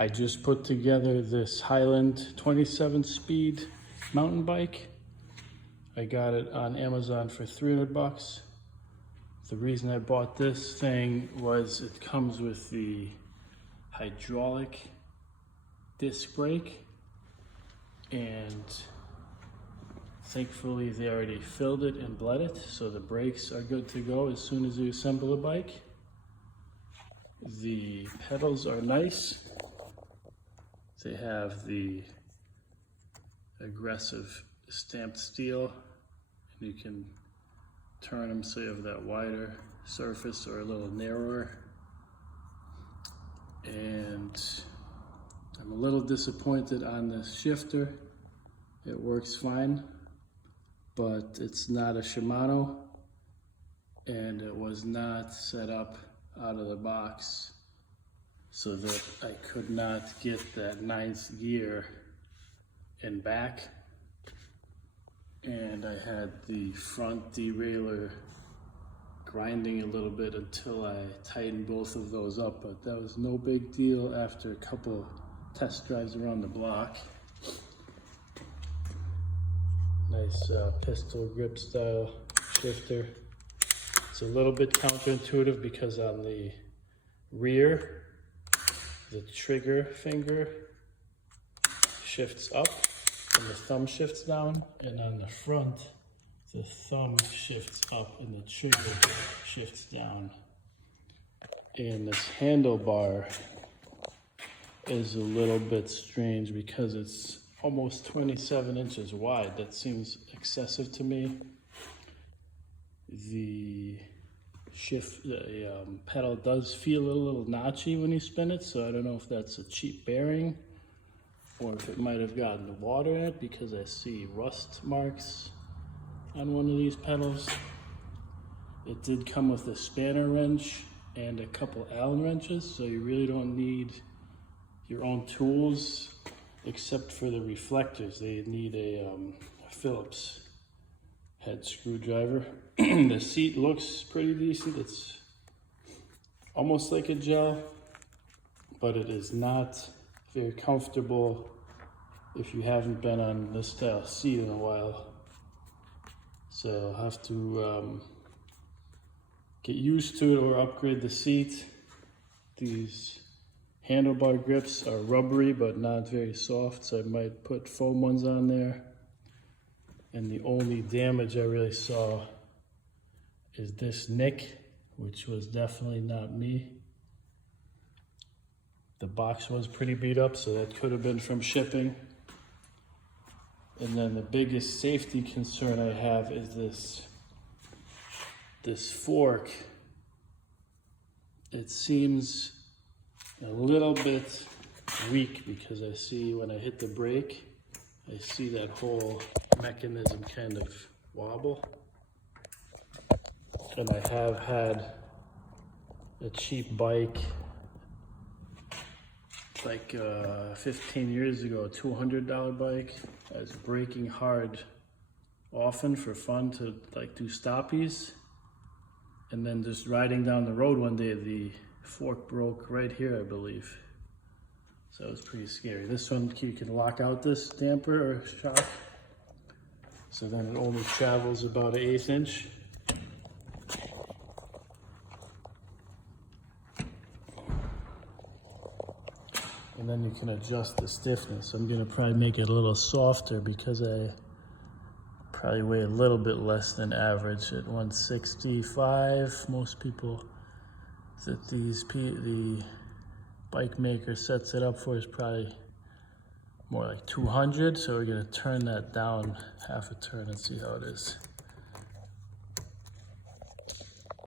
I just put together this Hiland 27 speed mountain bike. I got it on Amazon for 300 bucks. The reason I bought this thing was it comes with the hydraulic disc brake, and thankfully they already filled it and bled it, so the brakes are good to go as soon as you assemble the bike. The pedals are nice. They have the aggressive stamped steel, and you can turn them so you have that wider surface or a little narrower. And I'm a little disappointed on the shifter. It works fine, but it's not a Shimano, and it was not set up out of the box so that I could not get that 9th gear and back. And I had the front derailleur grinding a little bit until I tightened both of those up, but that was no big deal after a couple test drives around the block. Nice pistol grip style shifter. It's a little bit counterintuitive because on the rear, the trigger finger shifts up and the thumb shifts down, and on the front, the thumb shifts up and the trigger shifts down. And this handlebar is a little bit strange because it's almost 27 inches wide. That seems excessive to me. The pedal does feel a little notchy when you spin it, so I don't know if that's a cheap bearing or if it might have gotten water in it, because I see rust marks on one of these pedals. It did come with a spanner wrench and a couple Allen wrenches, so you really don't need your own tools except for the reflectors. They need a Phillips head screwdriver. The seat looks pretty decent. It's almost like a gel, but it is not very comfortable if you haven't been on this style seat in a while. So I'll have to get used to it or upgrade the seat. These handlebar grips are rubbery but not very soft, so I might put foam ones on there. And the only damage I really saw is this nick, which was definitely not me. The box was pretty beat up, so that could have been from shipping. And then the biggest safety concern I have is this fork. It seems a little bit weak because I see when I hit the brake, I see that whole mechanism kind of wobble. And I have had a cheap bike like 15 years ago, a $200 bike. I was braking hard often for fun to like do stoppies, and then just riding down the road one day, the fork broke right here, I believe. So it was pretty scary. This one, you can lock out this damper or shock, so then it only travels about an 1/8 inch. And then you can adjust the stiffness. I'm gonna probably make it a little softer because I probably weigh a little bit less than average at 165. Most people that the bike maker sets it up for is probably more like 200. So we're gonna turn that down half a turn and see how it is.